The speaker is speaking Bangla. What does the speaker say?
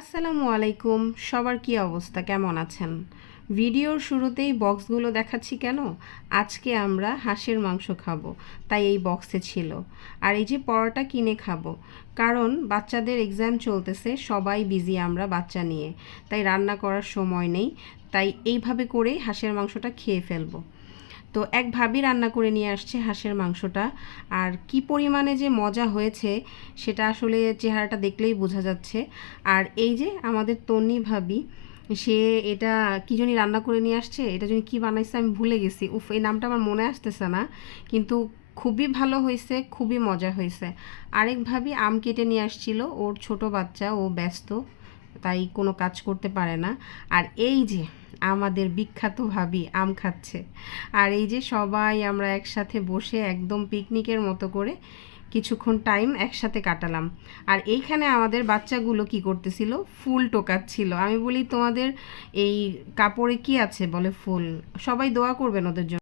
আসসালামু আলাইকুম। সবার কি অবস্থা, কেমন আছেন? ভিডিওর শুরুতেই বক্সগুলো দেখাচ্ছি কেন? আজকে আমরা হাঁসের মাংস খাবো, তাই এই বক্সে ছিল। আর এই যে পরোটা কিনে খাবো, কারণ বাচ্চাদের এক্সাম চলতেছে, সবাই বিজি আমরা বাচ্চা নিয়ে, তাই রান্না করার সময় নেই। তাই এইভাবে করেই হাঁসের মাংসটা খেয়ে ফেলবো। তো এক ভাবি রান্না করে নিয়ে আসছে হাঁসের মাংসটা, আর কি পরিমাণে যে মজা হয়েছে সেটা আসলে চেহারাটা দেখলেই বোঝা যাচ্ছে। আর এই যে আমাদের তন্নি ভাবি, সে এটা কি জানি রান্না করে নিয়ে আসছে, এটা জানি কি বানাইছে আমি ভুলে গেছি, উফ এই নামটা আমার মনে আসতেছে না, কিন্তু খুবই ভালো হয়েছে, খুবই মজা হয়েছে। আরেক ভাবি আম কেটে নিয়ে আসছিল, ওর ছোট বাচ্চা, ও ব্যস্ত, তাই কোনো কাজ করতে পারে না। আর এই যে আমাদের বিখ্যাত ভাবি আম খাচ্ছে। আর এই যে সবাই আমরা একসাথে বসে একদম পিকনিকের মতো করে কিছুক্ষণ টাইম একসাথে কাটালাম। আর এইখানে আমাদের বাচ্চাগুলো কি করতেছিল, ফুল টোকাচ্ছিল। আমি বলি তোমাদের এই কাপড়ে কি আছে, বলে ফুল। সবাই দোয়া করবেন ওদের জন্য।